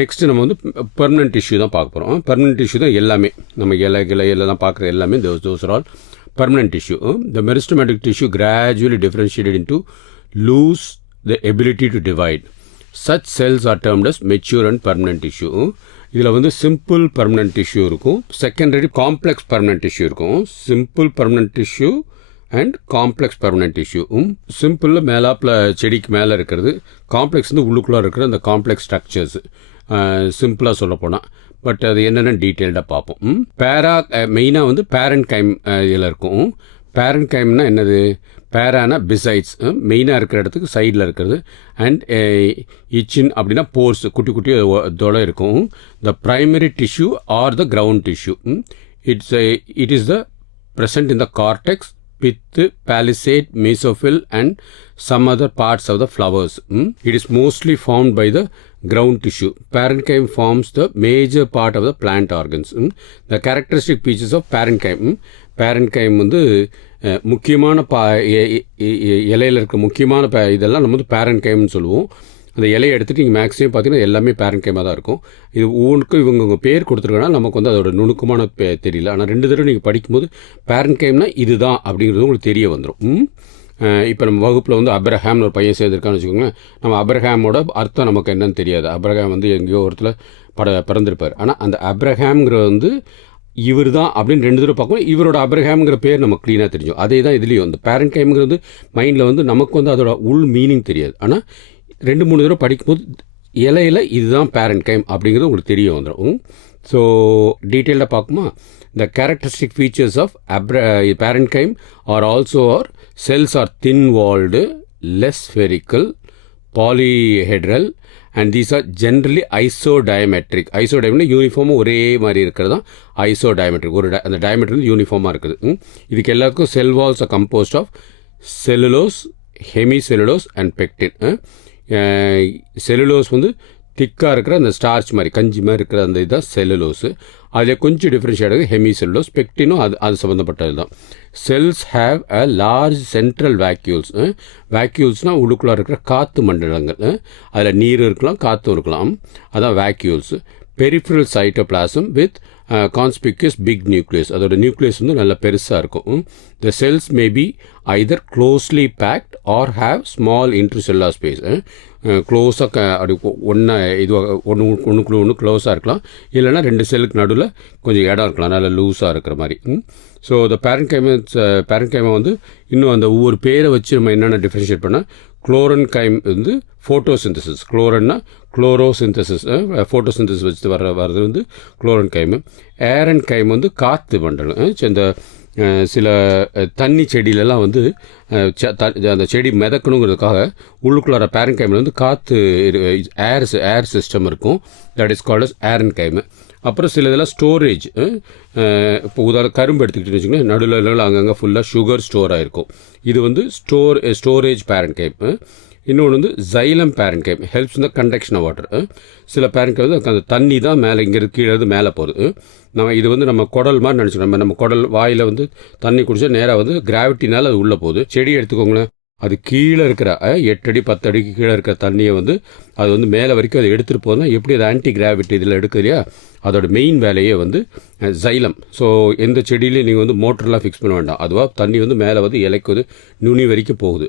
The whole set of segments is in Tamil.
நெக்ஸ்ட்டு நம்ம வந்து பெர்மனன்ட் டிஷ்யூ தான் பார்க்க போகிறோம். பெர்மனன்ட் டிஷ்யூ தான் எல்லாமே, நம்ம எல்லாம் பார்க்குற எல்லாமே those are all permanent tissue. The meristematic tissue gradually differentiated into lose the ability to divide. Such cells are termed as mature and permanent tissue. இதில் வந்து சிம்பிள் பர்மனன்ட் டிஷ்யூ இருக்கும், செகண்டரி காம்ப்ளெக்ஸ் பர்மனன்ட் டிஷ்யூ இருக்கும். Simple permanent tissue and complex permanent tissue. சிம்பிளில் மேலாப்பில் செடிக்கு மேலே இருக்கிறது, காம்ப்ளெக்ஸ் வந்து உள்ளுக்குள்ளே இருக்கிற அந்த காம்ப்ளெக்ஸ் ஸ்ட்ரக்சர்ஸ், சிம்பிளாக சொல்ல போனால். பட் அது என்னென்னு டீட்டெயில்டாக பார்ப்போம். மெயினாக வந்து பேரண்ட் கைம் இதில் இருக்கும். பேரண்ட் கைம்னா என்னது? பேரானா பிசைட்ஸ், மெயினாக இருக்கிற இடத்துக்கு சைடில் இருக்கிறது. அண்ட் இச்சின் அப்படின்னா போர்ஸ், குட்டி குட்டி தொலை இருக்கும். த primary tissue R the ground tissue. It is the present in the cortex, pith, palisade, mesophyll and some other parts of the flowers. It is mostly formed by the ground tissue. Parenchyma forms the major part of the plant organs. The characteristic features of parenchyma. Parenchyma வந்து முக்கியமான இலையில் இருக்க முக்கியமான இதெல்லாம் நம்ம வந்து பேரன்கைம்னு சொல்லுவோம். அந்த இலையை எடுத்துகிட்டு நீங்கள் மேக்ஸிமம் பார்த்தீங்கன்னா எல்லாமே பேரன்கைமாக தான் இருக்கும். இது ஒவ்வொன்றுக்கும் இவங்க பேர் கொடுத்துருக்கனால நமக்கு வந்து அதோட நுணுக்கமான தெரியல. ஆனால் 2 தடவை நீங்கள் படிக்கும்போது பேரன்கைம்னா இதுதான் அப்படிங்கிறது உங்களுக்கு தெரிய வந்துடும். இப்போ நம்ம வகுப்பில் வந்து அப்ரஹாம்னு ஒரு பையன் சேர்ந்துருக்கான்னு வச்சுக்கோங்களேன். நம்ம அப்ரஹாமோட அர்த்தம் நமக்கு என்னன்னு தெரியாது. அப்ரஹாம் வந்து எங்கேயோ ஒருத்தர் பிறந்திருப்பார். ஆனால் அந்த அப்ரஹாம்ங்கிற வந்து இவர் தான் அப்படின்னு 2 தடவை பார்க்கணும். இவரோட அப்ரஹாம்ங்கிற பேர் நமக்கு க்ளீனாக தெரியும். அதே தான் இதுலேயும் வந்து பேரன்கைம்ங்கிறது மைண்டில் வந்து நமக்கு வந்து அதோட உள் மீனிங் தெரியாது. ஆனால் 2-3 தடவை படிக்கும்போது இலையில் இதுதான் பேரன்கைம் அப்படிங்கிறது உங்களுக்கு தெரிய வந்துடும். ஸோ டீட்டெயிலாக பார்க்குமா, the characteristic features of parenchyma are also cells are thin walled, less spherical, polyhedral, and these are generally isodiametric. Isodiametric யூனிஃபார்மாக ஒரே மாதிரி இருக்கிறது தான் isodiametric. அந்த டயமெட்ரி வந்து யூனிஃபார்மாக இருக்குது. இதுக்கு எல்லாருக்கும் cell walls are composed of cellulose, hemicellulose and pectin. Cellulose வந்து திக்காக இருக்கிற அந்த ஸ்டார்ச் மாதிரி கஞ்சி மாதிரி இருக்கிற அந்த இதுதான் செல்லுலோஸு. அதில் கொஞ்சம் டிஃப்ரென்ஷியேட் ஆகுது ஹெமிசெல்லுலோஸ். பெக்டினும் அது சம்மந்தப்பட்டது தான். Cells have a large central vacuoles. வேக்யூல்ஸ்னால் உள்ளுக்குள்ளே இருக்கிற காற்று மண்டலங்கள். அதில் நீர் இருக்கலாம், காற்றும் இருக்கலாம், அதான் vacuoles. Peripheral cytoplasm with conspicuous big nucleus. அதோட நியூக்ளியஸ் வந்து நல்லா பெருசாக இருக்கும். The cells may be either closely packed or have small intracellular space. க்ளோஸாக அப்படி ஒன்றுக்குள்ள ஒன்று க்ளோஸாக இருக்கலாம், இல்லைனா 2 செல்லுக்கு நடுவில் கொஞ்சம் இடம் இருக்கலாம், நல்லா லூஸாக இருக்கிற மாதிரி. ஸோ த பேரன்கைமா வந்து இன்னும் அந்த ஒவ்வொரு பேரை வச்சு நம்ம என்னென்ன டிஃப்ரென்ஷியேட் பண்ணால், குளோரன் கைம் வந்து ஃபோட்டோசிந்தசிஸ், குளோரன்னா குளோரோசிந்தசிஸ், ஃபோட்டோசிந்தசிஸ் வச்சு வர்றது வந்து குளோரன் கைமு. ஏரன் கைம் வந்து காற்று மண்டலம். இந்த சில தண்ணி செடியிலலாம் வந்து அந்த செடி மிதக்கணுங்கிறதுக்காக உள்ளுக்குள்ளார பேரன்கைமில் வந்து காற்று ஏர் சிஸ்டம் இருக்கும். That is called as aerenchyma. அப்புறம் சில இதெல்லாம் ஸ்டோரேஜ். இப்போ உதாரணம் கரும்பு எடுத்துக்கிட்டு வச்சுக்கோங்க, நடுவில் அங்கங்கே ஃபுல்லாக சுகர் ஸ்டோர் ஆகிருக்கும். இது வந்து ஸ்டோரேஜ் பேரன்கைம். இன்னொன்று வந்து ஜைலம் பேரன்கைம், ஹெல்ப்ஸ் இந்த கண்டக்ஷன் ஆஃப் வாட்டர். சில பேரன்கைம் வந்து அந்த தண்ணி தான் மேலே இங்கேருந்து கீழே மேலே போகுது. இது வந்து நம்ம குடல் மாதிரி நினச்சிக்கணும். நம்ம குடல் வாயில் வந்து தண்ணி குடிச்சா நேராக வந்து கிராவிட்டினால அது உள்ளே போகுது. செடி எடுத்துக்கோங்களேன், அது கீழே இருக்கிற 8 அடி 10 அடிக்கு கீழே இருக்கிற தண்ணியை வந்து அது வந்து மேலே வரைக்கும் அதை எடுத்துகிட்டு போனால் எப்படி அது ஆன்டி கிராவிட்டி இதில் எடுக்குது இல்லையா, அதோட மெயின் வேலையே வந்து ஜைலம். ஸோ எந்த செடியிலையும் நீங்கள் வந்து மோட்டர்லாம் ஃபிக்ஸ் பண்ண வேண்டாம், அதுவாக தண்ணி வந்து மேலே வந்து இலைக்கு வந்து நுனி வரைக்கும் போகுது.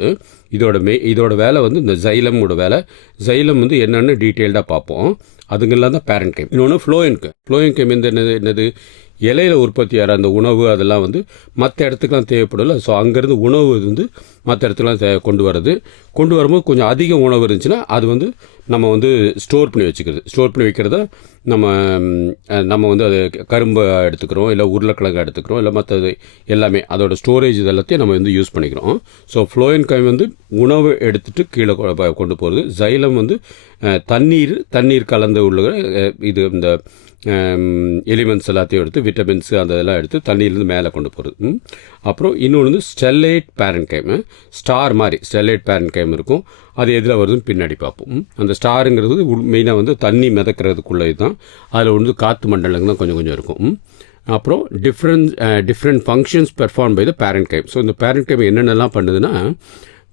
இதோட வேலை வந்து இந்த ஜைலமோட வேலை. ஜைலம் வந்து என்னென்னு டீட்டெயில்டாக பார்ப்போம். அதுங்கெல்லாம் தான் பேரன்கைம். இன்னொன்று ஃப்ளோயன்கைம் என்னது இலையில் உற்பத்தி ஆகிற அந்த உணவு அதெல்லாம் வந்து மற்ற இடத்துக்குலாம் தேவைப்படல. ஸோ அங்கேருந்து உணவு வந்து மற்ற இடத்துக்குலாம் கொண்டு வரும்போது கொஞ்சம் அதிக உணவு இருந்துச்சுன்னா அது வந்து நம்ம வந்து ஸ்டோர் பண்ணி வைக்கிறத நம்ம வந்து அது கரும்பு எடுத்துக்கிறோம், இல்லை உருளைக்கிழங்கு எடுத்துக்கிறோம், இல்லை மற்றது எல்லாமே அதோட ஸ்டோரேஜ் இதெல்லாத்தையும் நம்ம வந்து யூஸ் பண்ணிக்கிறோம். ஸோ ஃப்ளோயன்கைம் வந்து உணவு எடுத்துகிட்டு கீழே கொண்டு போகிறது. ஜைலம் வந்து தண்ணீர் கலந்து உள்ள இது இந்த எலிமெண்ட்ஸ் எல்லாத்தையும் எடுத்து விட்டமின்ஸ் அந்த இதெல்லாம் எடுத்து தண்ணியிலேருந்து மேலே கொண்டு போகிறது. அப்புறம் இன்னொன்று வந்து ஸ்டெல்லைட் பேரன்கைம், ஸ்டார் மாதிரி ஸ்டெல்லைட் பேரன்கைம் இருக்கும். அது எதில் வருதுன்னு பின்னாடி பார்ப்போம். அந்த ஸ்டாருங்கிறது மெயினாக வந்து தண்ணி மிதக்கிறதுக்குள்ளே தான். அதில் வந்து காற்று மண்டலங்கள் தான் கொஞ்சம் இருக்கும். அப்புறம் different functions perform by the parenchyma. So இந்த பேரன்கைம் என்னென்னலாம் பண்ணுதுன்னா,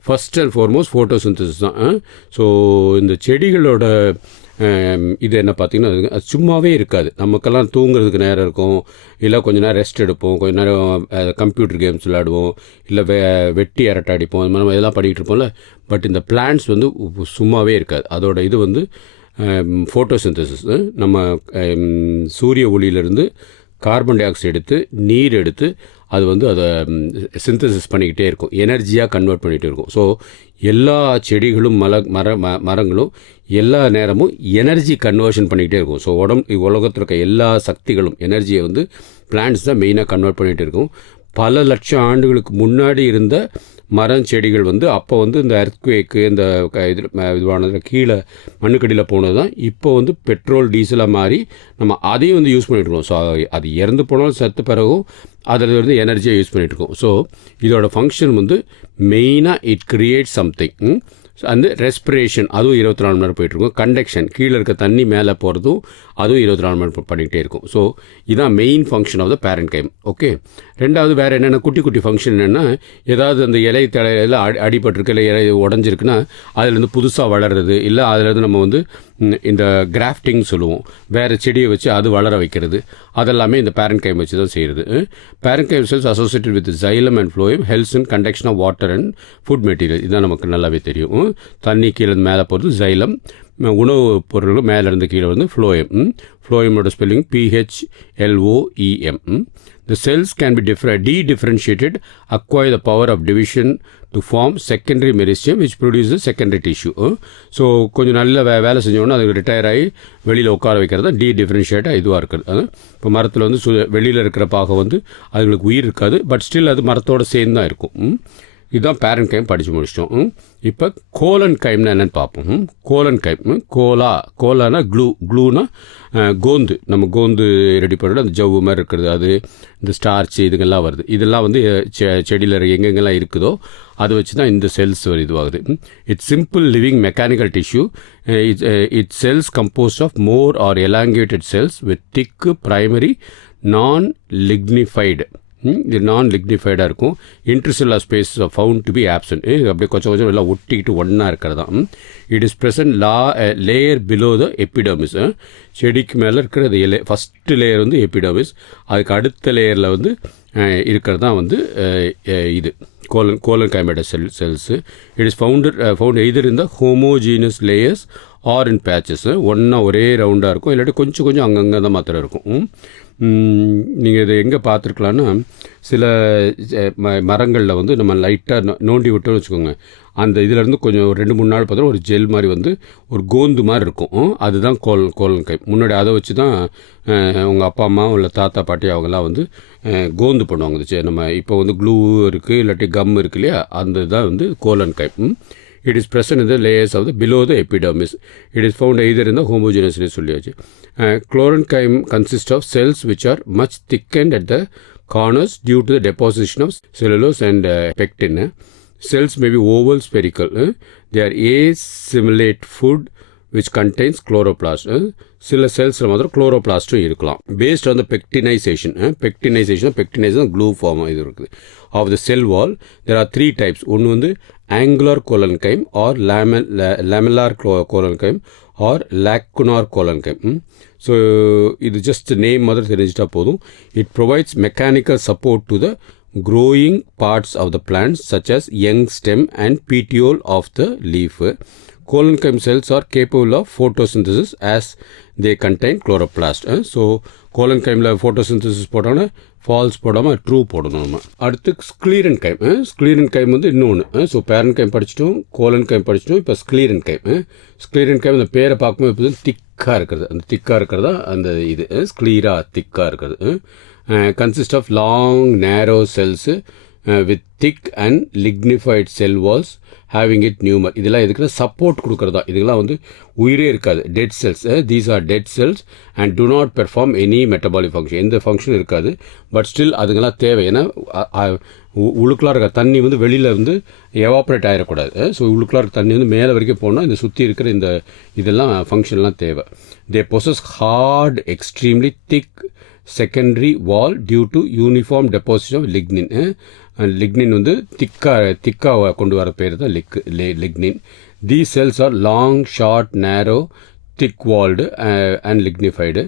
ஃபர்ஸ்ட் அண்ட் ஃபார்மோஸ்ட் ஃபோட்டோசிந்தசிஸ் தான். ஸோ இந்த செடிகளோட இது என்ன பார்த்திங்கன்னா அது சும்மாவே இருக்காது. நமக்கெல்லாம் தூங்குறதுக்கு நேரம் இருக்கும், இல்லை கொஞ்சம் நேரம் ரெஸ்ட் எடுப்போம், கொஞ்சம் நேரம் கம்ப்யூட்டர் கேம்ஸ் விளையாடுவோம், இல்லை வெட்டி அரட்டை அடிப்போம், அது மாதிரி நம்ம இதெல்லாம் பண்ணிகிட்டு இருப்போம்ல. பட் இந்த பிளான்ட்ஸ் வந்து சும்மாவே இருக்காது. அதோட இது வந்து ஃபோட்டோசிந்தசிஸ். நம்ம சூரிய ஒளியிலிருந்து கார்பன் டை ஆக்சைடு எடுத்து நீர் எடுத்து அது வந்து அதை சிந்தசிஸ் பண்ணிக்கிட்டே இருக்கும், எனர்ஜியாக கன்வெர்ட் பண்ணிகிட்டே இருக்கும். ஸோ எல்லா செடிகளும் மரங்களும் எல்லா நேரமும் எனர்ஜி கன்வர்ஷன் பண்ணிக்கிட்டே இருக்கும். ஸோ உலகத்தில் இருக்க எல்லா சக்திகளும் எனர்ஜியை வந்து பிளான்ட்ஸ் தான் மெயினாக கன்வெர்ட் பண்ணிகிட்டே இருக்கும். பல லட்சம் ஆண்டுகளுக்கு முன்னாடி இருந்த மரம் செடிகள் வந்து அப்போ வந்து இந்த எர்த்குவேக்கு இந்த இதுவானது கீழே மண்ணுக்கடியில் போனது தான் இப்போ வந்து பெட்ரோல் டீசலாக மாறி நம்ம அதையும் வந்து யூஸ் பண்ணிட்டுருக்கோம். ஸோ அது இறந்து போனாலும் சத்து பிறகும் அதில் வந்து எனர்ஜியை யூஸ் பண்ணிகிட்ருக்கோம். ஸோ இதோட ஃபங்க்ஷன் வந்து மெயினாக இட் கிரியேட் சம்திங். அந்த ரெஸ்பிரேஷன் அதுவும் 24 மணி நேரம் போயிட்டுருக்கும். கண்டக்ஷன் கீழே இருக்க தண்ணி மேலே போகிறதும் அதுவும் 24 மணி நேரம் பண்ணிக்கிட்டே இருக்கும். ஸோ இதுதான் main function of the parenchyma. Okay, ரெண்டாவது வேறு என்னென்ன குட்டி குட்டி ஃபங்க்ஷன் என்னென்னா, ஏதாவது அந்த இலை தலையில் அடிபட்டிருக்கு, இல்லை இலை உடஞ்சிருக்குன்னா அதுலேருந்து புதுசாக வளர்கிறது, இல்லை அதுலேருந்து நம்ம வந்து இந்த கிராஃப்டிங் சொல்லுவோம், வேறு செடியை வச்சு அது வளர வைக்கிறது, அதெல்லாமே இந்த பேரண்ட்கைம் வச்சு தான் செய்கிறது. Parenchyma cells associated with xylem and phloem helps in conduction of water and food material. இதுதான் நமக்கு நல்லாவே தெரியும். தண்ணி கீழே மேலே போகிறது ஜைலம், உணவுப் பொருட்கள் மேலேருந்து கீழே வந்து ஃப்ளோயம். ஃப்ளோயமோட spelling PHLOEM. The cells can be de-differentiated, acquire the power of division to form secondary meristem which produces secondary tissue. So கொஞ்சம் நல்ல வேலை செஞ்சோன்னா அதுக்கு ரிட்டையர் ஆகி வெளியில் உட்கார வைக்கிறது தான் டீடிஃப்ரென்ஷியேட்டாக இதுவாக இருக்குது. இப்போ மரத்தில் வந்து வெளியில் இருக்கிற பாகம் வந்து அதுங்களுக்கு உயிர் இருக்காது, பட் ஸ்டில் அது மரத்தோடு சேர்ந்து தான் இருக்கும். இதுதான் பேரண்ட் கைம் படித்து முடிச்சிட்டோம். இப்போ கோலன் கைம்னா என்னென்னு பார்ப்போம். கோலன் கைம், கோலானா க்ளூனா கோந்து, நம்ம கோந்து ரெடி பண்ணுறது அந்த ஜவ்வு மாதிரி இருக்கிறது, அது இந்த ஸ்டார்ச்சு இதுங்கெல்லாம் வருது. இதெல்லாம் வந்து செடியில் எங்கெங்கெல்லாம் இருக்குதோ அதை வச்சு தான் இந்த செல்ஸ் இதுவாகுது. It's simple living mechanical tissue. It cells composed of more or elongated cells with thick primary non lignified. இது நான் லிக்னிஃபைடாக இருக்கும். Intercellular space found to be absent. அப்படியே கொஞ்சம் எல்லாம் ஒட்டிக்கிட்டு ஒன்றா இருக்கிறதா. It is present layer below the epidermis. செடிக்கு மேலே இருக்கிறது ஃபஸ்ட்டு லேயர் வந்து எபிடர்மிஸ், அதுக்கு அடுத்த லேயரில் வந்து இருக்கிறது தான் வந்து இது collenchymatous cells. It is found either இந்த homogeneous layers or in patches. ஒன்றா ஒரே ரவுண்டாக இருக்கும், இல்லாட்டி கொஞ்சம் அங்கங்கே தான் மாத்திரம் இருக்கும். நீங்கள் இதை எங்கே பார்த்துருக்கலான்னா, சில மரங்களில் வந்து நம்ம லைட்டாக நோண்டி விட்டோன்னு வச்சுக்கோங்க, அந்த இதிலேருந்து கொஞ்சம் 2-3 நாள் பார்த்தா ஒரு ஜெல் மாதிரி வந்து ஒரு கோந்து மாதிரி இருக்கும். அதுதான் கோலன் கை. முன்னாடி அதை வச்சு தான் உங்கள் அப்பா அம்மா இல்லை தாத்தா பாட்டி அவங்கெல்லாம் வந்து கோந்து பண்ணுவாங்க. நம்ம இப்போ வந்து க்ளூ இருக்குது, இல்லாட்டி கம் இருக்குது இல்லையா, அந்த தான் வந்து colon guy. It is present in the layers of the below the epidermis. It is found either in the homogeneous சொல்லியாச்சு. Chlorenchyme consists of cells which are much thickened at the corners due to the deposition of cellulose and pectin. Cells may be oval spherical. They are assimilate food which contains chloroplast. சில செல்ஸில் மாத்திரம் குளோரோபிளாஸ்ட்டும் இருக்கலாம். Based on the pectinization. Pectinization glue form இது இருக்குது of the cell wall. There are 3 types. ஒன்று வந்து angular collenchyma or lamellar collenchyma or lacunar collenchyma. So இது ஜஸ்ட் நேம் மாதிரி தெரிஞ்சிட்டா போதும். It provides mechanical support to the growing parts of the plants such as young stem and petiole of the leaf. Collenchyme cells are capable of photosynthesis as they contain chloroplast. So collenchymeல photosynthesis போட்டோன்னா ஃபால்ஸ் போடாமல் ட்ரூ போடணும் நம்ம. அடுத்து ஸ்க்ளீரன்கைம். ஸ்க்ளீரன்கைம் வந்து இன்னொன்று. ஸோ பேரன்கைம் படிச்சிட்டோம், கோலன்கைம் படிச்சிட்டோம், இப்போ ஸ்க்ளீரன்கைம். ஸ்க்ளீரன்கைம் அந்த பேரை பார்க்கும்போது இப்போ திக்காக இருக்கிறது, அந்த திக்காக இருக்கிறதா அந்த இது ஸ்க்ளீரா திக்காக இருக்கிறது. Consist of long narrow cells with thick and lignified cell walls having it numer. இதெல்லாம் எதுக்குன்னா சப்போர்ட் கொடுக்குறதா. இதுக்கெல்லாம் வந்து உயிரே இருக்காது, dead cells. These are dead cells and do not perform any metabolic function. எந்த ஃபங்க்ஷனும் இருக்காது, பட் ஸ்டில் அதுங்கெல்லாம் தேவை. ஏன்னா உள்ளுக்குள்ளாக இருக்க தண்ணி வந்து வெளியில் வந்து எவாப்ரேட் ஆகிடக்கூடாது. ஸோ உள்ளுக்குள்ளாக இருக்க தண்ணி வந்து மேலே வரைக்கும் போனால் இந்த சுற்றி இருக்கிற இந்த இதெல்லாம் ஃபங்க்ஷன்லாம் தேவை. They possess hard extremely thick secondary wall due to uniform deposition of lignin. Lignin வந்து திக்காக கொண்டு வர பேர் தான் lignin. These cells are long, short, narrow, thick-walled and lignified.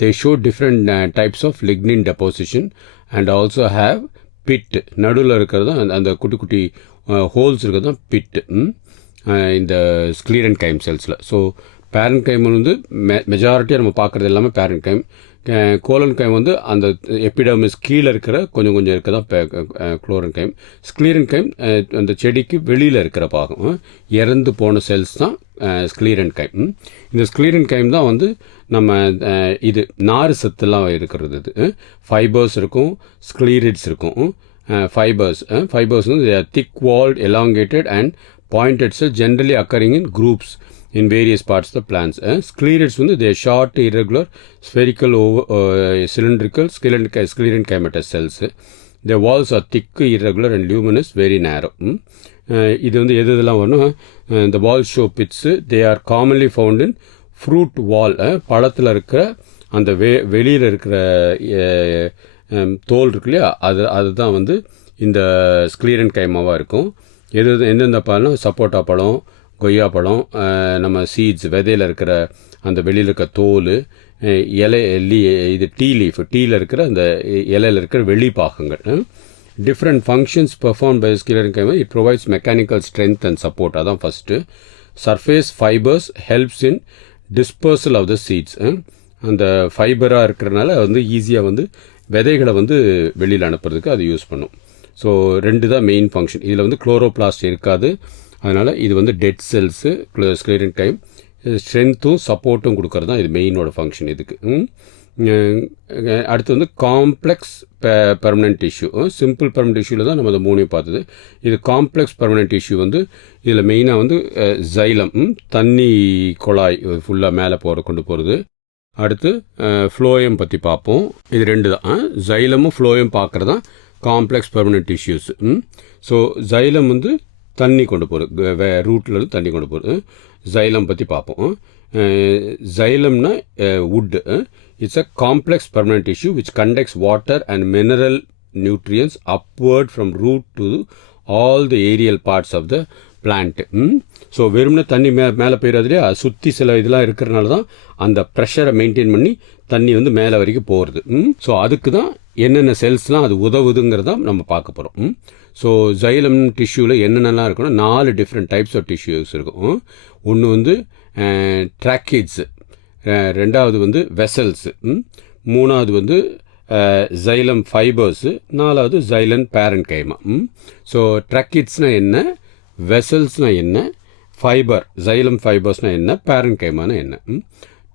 They show different types of lignin deposition and also have pit. நடுவில் இருக்கிறது அந்த குட்டி குட்டி ஹோல்ஸ் இருக்கிறது தான் பிட் இந்த ஸ்க்ளீரன்கைம் செல்ஸில். ஸோ பேரன்கைம் வந்து மெஜாரிட்டியாக நம்ம பார்க்குறது எல்லாமே பேரன்கைம். கோலன்கைம் வந்து அந்த எபிடர்மிஸ் கீழே இருக்கிற கொஞ்சம் இருக்க தான் குளோரன்கைம். ஸ்க்ளீரன்கைம் அந்த செடிக்கு வெளியில் இருக்கிற பாகம், இறந்து போன செல்ஸ் தான் ஸ்க்ளீரன்கைம். இந்த ஸ்க்ளீரன்கைம் தான் வந்து நம்ம இது நார் சத்துலாம் இருக்கிறது. இது ஃபைபர்ஸ் இருக்கும், ஸ்க்ளீரிட்ஸ் இருக்கும். ஃபைபர்ஸ் வந்து thick walled elongated and pointed cell generally occurring in groups in various parts of the plants. Sclerids வந்து they are short, irregular, spherical, cylindrical, sclerenchymatous cells. The walls are thick, irregular and luminous, very narrow. இது வந்து எதெல்லாம் வரணும், the wall show pits. They are commonly found in fruit wall. பழத்தில் இருக்கிற அந்த வெளியில் இருக்கிற தோல் இருக்கு இல்லையா, அதுதான் வந்து இந்த ஸ்க்ளீரன்கைமாவாக இருக்கும். எந்தெந்த பழம், சப்போட்டா பழம், கொய்யா பழம், நம்ம சீட்ஸ் விதையில் இருக்கிற அந்த வெளியில் இருக்கிற தோல், இலை, இது டீயில் இருக்கிற அந்த இலையில் இருக்கிற வெளி பாகங்கள். Different functions perform by sclerenchyma. It provides mechanical strength and support. அதான் first. Surface fibres helps in dispersal of the seeds. அந்த ஃபைபராக இருக்கிறனால வந்து ஈஸியாக வந்து விதைகளை வந்து வெளியில் அனுப்புறதுக்கு அது யூஸ் பண்ணும். ஸோ 2 தான் மெயின் ஃபங்க்ஷன். இதில் வந்து குளோரோபிளாஸ்ட் இருக்காது. அதனால் இது வந்து டெட் செல்ஸு ஸ்க்ளீரன்கைம். ஸ்ட்ரென்த்தும் சப்போர்ட்டும் கொடுக்கறது தான் இது மெயினோட ஃபங்க்ஷன் இதுக்கு. அடுத்து வந்து complex permanent tissue. Simple permanent டிஷ்யூவில் தான் நம்ம அதை 3 பார்த்தது. இது காம்ப்ளெக்ஸ் பெர்மனன்ட் டிஷ்யூ வந்து இதில் மெயினாக வந்து ஜைலம், தண்ணி குழாய் ஃபுல்லாக மேலே கொண்டு போகிறது. அடுத்து ஃப்ளோயம் பற்றி பார்ப்போம். இது 2 தான். ஜைலமும் ஃப்ளோயம் பார்க்குறது தான் complex permanent tissues. So xylem வந்து தண்ணி கொண்டு போகிறது, ரூட்லேருந்து தண்ணி கொண்டு போகிறது. ஜைலம் பற்றி பார்ப்போம். ஜைலம்னா wood. It's a complex permanent tissue which conducts water and mineral nutrients upward from root to all the aerial parts of the plant. So வெறும்னா தண்ணி மேலே போயிடாது இல்லையா, சுற்றி சில இதெல்லாம் இருக்கிறனால தான் அந்த ப்ரெஷரை மெயின்டைன் பண்ணி தண்ணி வந்து மேலே வரைக்கும் போகிறது. ஸோ அதுக்கு தான் என்னென்ன செல்ஸ்லாம் அது உதவுதுங்கிறதான் நம்ம பார்க்க போகிறோம். ஸோ ஜைலம் டிஷ்யூவில் என்னென்னலாம் இருக்குன்னா 4 டிஃப்ரெண்ட் டைப்ஸ் ஆஃப் டிஷ்யூஸ் இருக்கும். ஒன்று வந்து ட்ராக்கிட்ஸ், 2வது வந்து வெசல்ஸு, 3வது வந்து ஜைலம் ஃபைபர்ஸு, 4வது ஜைலன் பேரன்கைமா. ஸோ ட்ராக்கிட்ஸ்னால் என்ன, வெசல்ஸ்னால் என்ன, ஃபைபர் ஜைலம் ஃபைபர்ஸ்னால் என்ன, பேரன்கைமானா என்ன.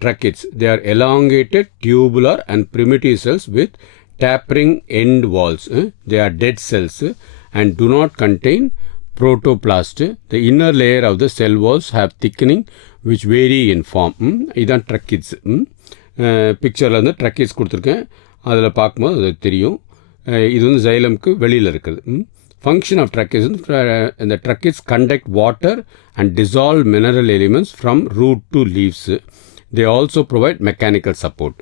ட்ராக்கிட்ஸ், they are elongated, tubular and primitive cells with tapering end walls. They are dead cells and do not contain protoplast. The inner layer of the cell walls have thickening which vary in form. இதான் ட்ரக்கிட்ஸ். பிக்சரில் வந்து ட்ரக்கிட்ஸ் கொடுத்துருக்கேன், அதில் பார்க்கும்போது அது தெரியும். இது வந்து ஜைலம்க்கு வெளியில் இருக்குது. ஃபங்க்ஷன் ஆஃப் ட்ரக்கிட்ஸ், இந்த tracheids conduct water and dissolve mineral elements from root to leaves. They also provide mechanical support.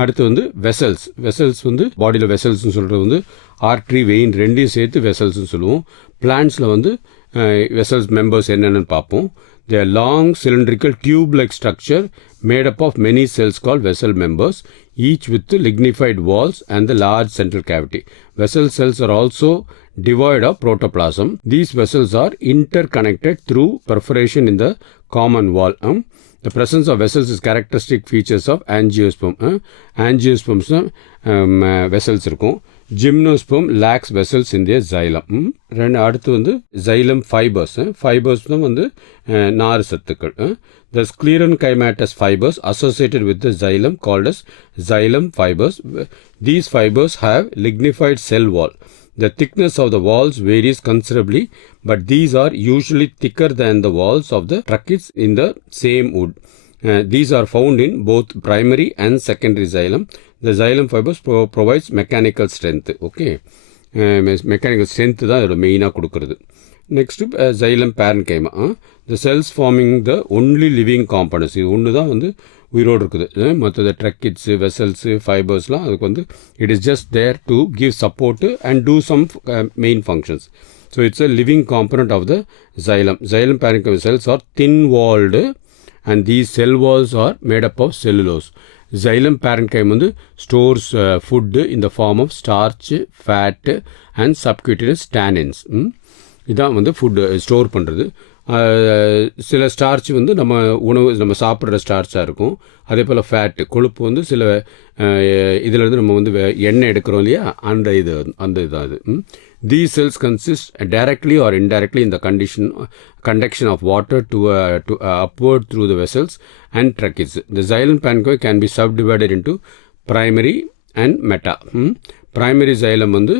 அடுத்து வந்து வெசல்ஸ் வந்து பாடியில் வெசல்ஸ்னு சொல்கிறது வந்து ஆர்ட்ரி, வெயின் 2யும் சேர்த்து வெசல்ஸ்னு சொல்லுவோம். பிளான்ட்ஸில் வந்து வெசல்ஸ் மெம்பர்ஸ் என்னென்னு பார்ப்போம். They are long cylindrical tube-like structure made up of many cells called vessel members, each with lignified walls and the large central cavity. Vessel cells are also devoid of protoplasm. These vessels are interconnected through perforation in the common wall. The presence of vessels is characteristic features of angiosperm. Angiosperms vessels இருக்கும். Gymnosperm lacks vessels in their xylem. அடுத்து வந்து xylem fibers. Fibers தான் வந்து நார் சத்துக்கள். The sclerenchymatous fibers associated with the xylem called as xylem fibers. These fibers have lignified cell wall. The thickness of the walls varies considerably, but these are usually thicker than the walls of the tracheids in the same wood. These are found in both primary and secondary xylem. The xylem fibers provides mechanical strength. Okay, mechanical strength தான் இதோட மெயினாக கொடுக்குறது. Next xylem parenchyma. The cells forming the only living components. இது ஒன்று தான் வந்து உயிரோடு இருக்குது. மற்ற ட்ரக்கிட்ஸு, வெசல்ஸு, ஃபைபர்ஸ்லாம் அதுக்கு வந்து it is just there to give support and do some main functions. So it's a living component of the xylem. Xylem parenchyma cells are thin walled and these cell walls are made up of cellulose. Xylem parenchyma வந்து stores food in the form of starch, fat and subcutaneous tannins. இதான் வந்து ஃபுட்டு ஸ்டோர் பண்ணுறது. சில ஸ்டார்ச் வந்து நம்ம சாப்பிட்ற ஸ்டார்ச்சாக இருக்கும். அதே போல் ஃபேட்டு கொழுப்பு வந்து சில இதிலேருந்து நம்ம வந்து எண்ணெய் எடுக்கிறோம் இல்லையா, அந்த இதுதான் இது. These cells consist directly or indirectly in the conduction of water to upward through the vessels and tracheids. The xylem parenchyma can be subdivided into primary and meta. Primary xylem வந்து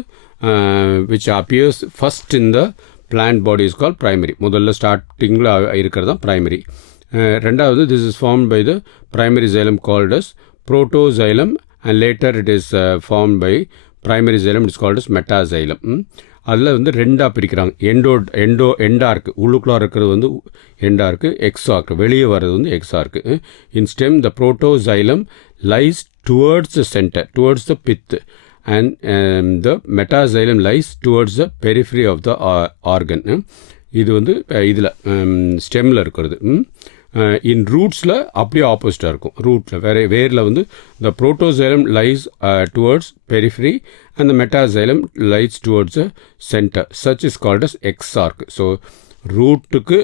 which appears first in the plant body is called primary. முதல்ல ஸ்டார்டிங்கில் இருக்கிறது தான் primary. ரெண்டாவது, this is formed by the primary xylem called as protoxylem, and later it is formed by primary xylem, it is called as metaxylem. அதில் வந்து ரெண்டாக பிரிக்கிறாங்க. எண்டார்க்கு உள்ளுக்குள்ளாக இருக்கிறது வந்து எண்டார்க்கு, எக்ஸார்க்கு வெளியே வர்றது வந்து எக்ஸார்க்கு. இன் stem the protoxylem lies towards the center, towards the pith, and the metaxylem lies towards the periphery of the organ. இது வந்து இதில் ஸ்டெம்மில் இருக்கிறது. இன் ரூட்ஸில் அப்படியே ஆப்போசிட்டாக இருக்கும். ரூட்டில் வேரில் வந்து the protoxylem lies towards periphery and the metaxylem lies towards the center. Such is called as exarch. So ரூட்டுக்கு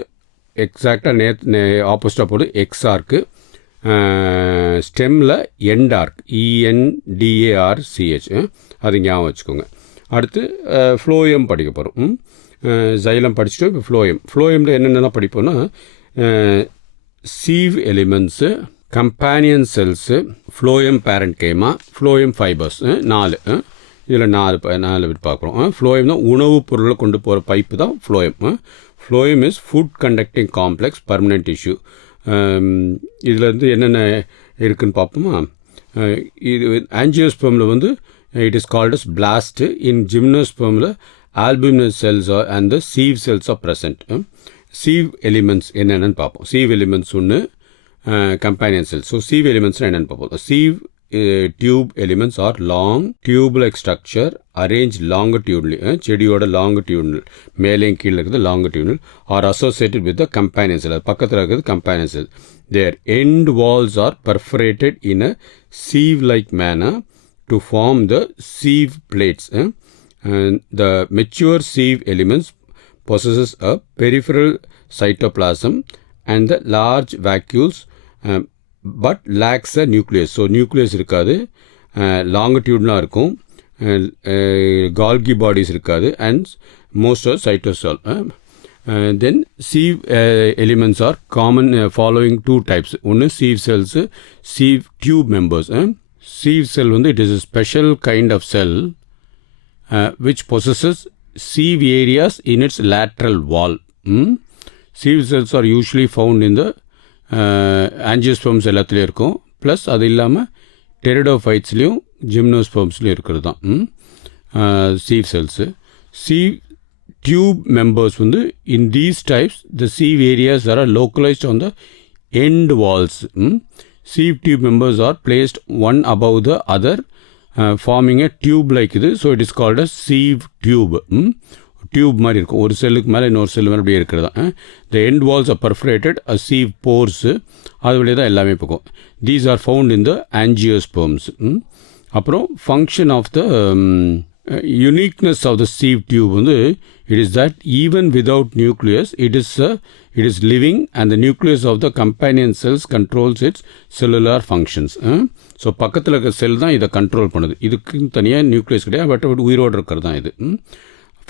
எக்ஸாக்டாக ஆப்போசிட்டாக போடுது எக்ஸார்க்கு. ஸ்டெம்மில் எண்டார்க், ENDARCH, அது ஞாபகம் வச்சுக்கோங்க. அடுத்து ஃப்ளோயம் படிக்க போகிறோம். ஜைலம் படிச்சுட்டு இப்போ ஃப்ளோயமில் என்னென்னலாம் படிப்போம்னா sieve elements, companion cells, phloem parenchyma, phloem fibres, 4. இதில் 4 பேர் பார்க்குறோம். ஃப்ளோயம் தான் உணவுப் பொருளை கொண்டு போகிற பைப்பு தான் phloem. Phloem is food conducting complex permanent tissue. இதில் வந்து என்னென்ன இருக்குதுன்னு பார்ப்போமா. இது ஆஞ்சியோஸ்பெர்மில் வந்து it is called as blast. In ஜிம்னோஸ்பெர்மில் albuminous cells and the sieve cells are present. Sieve elements என்னென்னு பார்ப்போம். சீவ் எலிமெண்ட்ஸ் ஒன்று, கம்பேனியன் செல்ஸ். ஸோ சீவ் எலிமெண்ட்ஸ்னால் என்னென்னு பார்ப்போம். Sieve tube elements are long tube-like structure arranged longitudinally. செடியோட longitudinal மேலேயும் கீழே இருக்குது longitudinal are associated with the companion cell. பக்கத்தில் இருக்கிறது companion cell. Their end walls are perforated in a sieve-like manner to form the sieve plates. And the mature sieve elements possesses a peripheral cytoplasm and the large vacuoles but lacks a nucleus. So nucleus இருக்காது, லாங்கிடியூட்லாம் இருக்கும், கால்கி பாடிஸ் இருக்காது, and most of cytosol. Then sieve elements are common following 2 types. ஒன்று sieve cells, sieve tube members. Sieve cell வந்து it is a special kind of cell which possesses sieve areas in its lateral wall. Sieve cells are usually found in the angiosperms எல்லாத்துலேயும் இருக்கும். ப்ளஸ் அது இல்லாமல் டெரிடோஃபைட்ஸ்லேயும் ஜிம்னோஸ்பெர்ம்ஸ்லேயும் இருக்கிறது தான் sieve cells. Sieve tube members வந்து in these types the sieve areas are localised on the end walls. Sieve tube members are placed one above the other forming a tube like இது. So it is called a sieve tube. Tube மாதிரி இருக்கும், ஒரு செல்லுக்கு மேலே இன்னொரு செல்லு மேலே அப்படியே இருக்கிறது தான். The end walls are perforated a sieve pores, அது வழியாக தான் எல்லாமே போகும். These are found in the angiosperms. அப்புறம் function of the uniqueness of the sieve tube வந்து it is that even without nucleus it is living and the nucleus of the companion cells controls its cellular functions. So பக்கத்தில் இருக்கிற செல் தான் இதை கண்ட்ரோல் பண்ணுது. இதுக்கு தனியாக நியூக்ளியஸ் கிடையாது, பட் உயிரோடு இருக்கிறது தான் இது.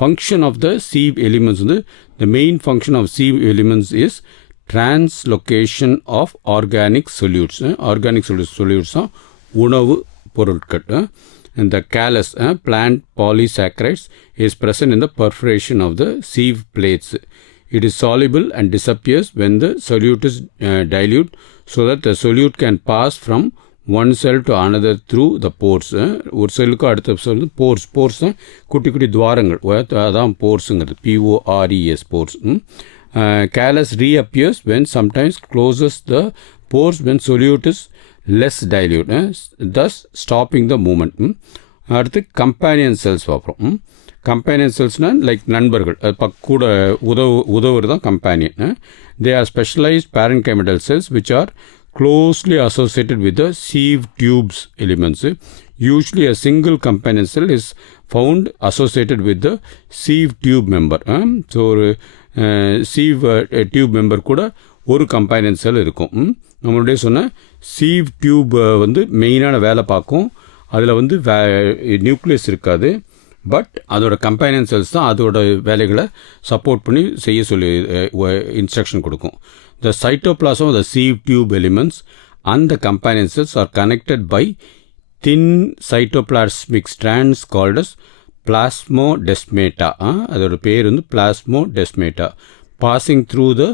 Function of the sieve elements, the main function of sieve elements is translocation of organic solutes. Organic solutes are உணவு பொருட்கள். And the callus, plant polysaccharides, is present in the perforation of the sieve plates. It is soluble and disappears when the solute is dilute, so that the solute can pass from one cell to another through the pores. ஒரு செல்லுக்கு அடுத்த செல் போர்ஸ் தான் குட்டி குட்டி துவாரங்கள், அதான் போர்ஸுங்கிறது, PORES force. callus reappears when sometimes closes the pores when solute is less dilute, thus stopping the movement. அடுத்து கம்பேனியன் செல்ஸ் பார்ப்போம். கம்பேனியன் செல்ஸ்னால் லைக் நண்பர்கள், கூட உதவுறது தான் companion. They are specialised parenchymatous cells which are closely associated with the sieve tubes elements. Usually a single companion cell is found associated with the sieve tube member. So ஒரு sieve tube member கூட ஒரு கம்பைனன் செல் இருக்கும். நம்மளுடைய சொன்ன sieve tube வந்து மெயினான வேலை பார்க்கும். அதில் வந்து நியூக்ளியஸ் இருக்காது, பட் அதோட கம்பைனன் செல்ஸ் தான் அதோட வேலைகளை சப்போர்ட் பண்ணி செய்ய சொல்லி இன்ஸ்ட்ரக்ஷன் கொடுக்கும். The cytoplasm of the sieve tube elements and the companion cells are connected by thin cytoplasmic strands called as plasmodesmata. அதோட பேர் வந்து plasmodesmata, passing through the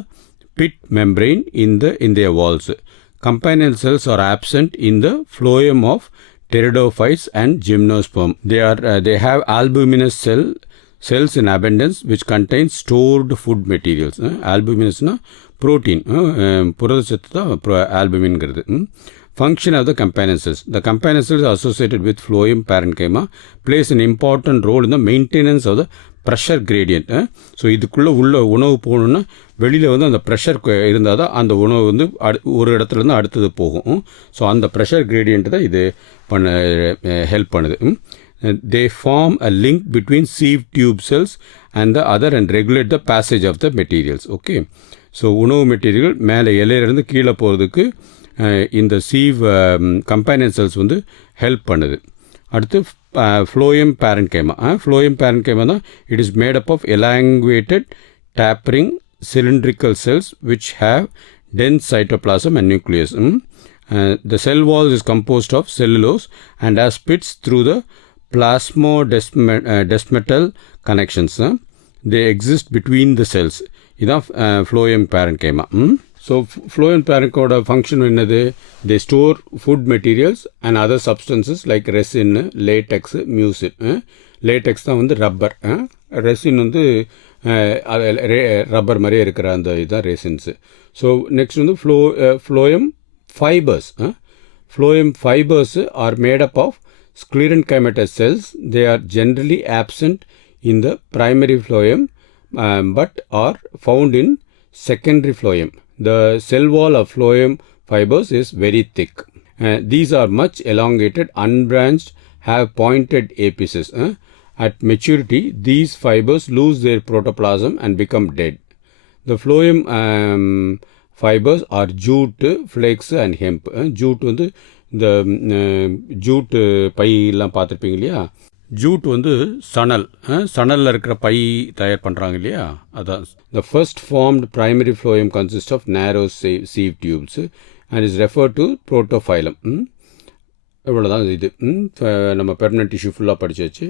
pit membrane in their walls. Companion cells are absent in the phloem of pteridophytes and gymnosperm. They have albuminous cells in abundance which contain stored food materials. Albuminous protein, புரதச்சத்து தான் ஆல்புமின்ங்கிறது. Function of the companion cells. The companion cells associated with phloem parenchyma plays an important role in the maintenance of the pressure gradient. So இதுக்குள்ளே உணவு போகணுன்னா வெளியில் வந்து அந்த ப்ரெஷர் இருந்தால் தான் அந்த உணவு வந்து ஒரு இடத்துலேருந்து அடுத்தது போகும். ஸோ அந்த ப்ரெஷர் கிரேடியன்ட் தான் இது ஹெல்ப் பண்ணுது. They form a link between sieve tube cells and the other and regulate the passage of the materials. Okay. So உணவு மெட்டீரியல் மேலே இலையிலேருந்து கீழே போகிறதுக்கு இந்த சீவ் கம்பேனியன் செல்ஸ் வந்து ஹெல்ப் பண்ணுது. அடுத்து ஃப்ளோயம் பேரன்கைமா. ஃப்ளோயம் பேரன்கைமா தான் it is made up of elongated tapering cylindrical cells which have dense cytoplasm and nucleus. The cell wall is composed of cellulose and has pits through the plasmodesmatal connections. They exist between the cells. இதான் ஃப்ளோயம் பேரன்கைமா. ஸோ ஃப்ளோயம் பேரன்கோட ஃபங்க்ஷன் என்னது? They store food materials and other substances like resin, latex, mucin. Latex தான் வந்து ரப்பர், ரெசின் வந்து ரப்பர் மாதிரியே இருக்கிற அந்த இதுதான் ரெசின்ஸு. ஸோ நெக்ஸ்ட் வந்து phloem fibres. Phloem fibres are made up of sclerenchymatous cells. They are generally absent in the primary phloem but are found in secondary phloem. The cell wall of phloem fibers is very thick. These are much elongated, unbranched, have pointed apices. At maturity, these fibers lose their protoplasm and become dead. The phloem fibers are jute, flax and hemp. Jute வந்து இந்த ஜூட் பையெல்லாம் பார்த்துருப்பீங்க இல்லையா? ஜூட் வந்து சணலில் இருக்கிற பை தயார் பண்ணுறாங்க இல்லையா? அதான். The first formed primary phloem consist of narrow sieve tubes and is refer to protophloem. இவ்வளோதான் இது. நம்ம பெர்மனன்ட் டிஷ்யூ ஃபுல்லாக படிச்சாச்சு.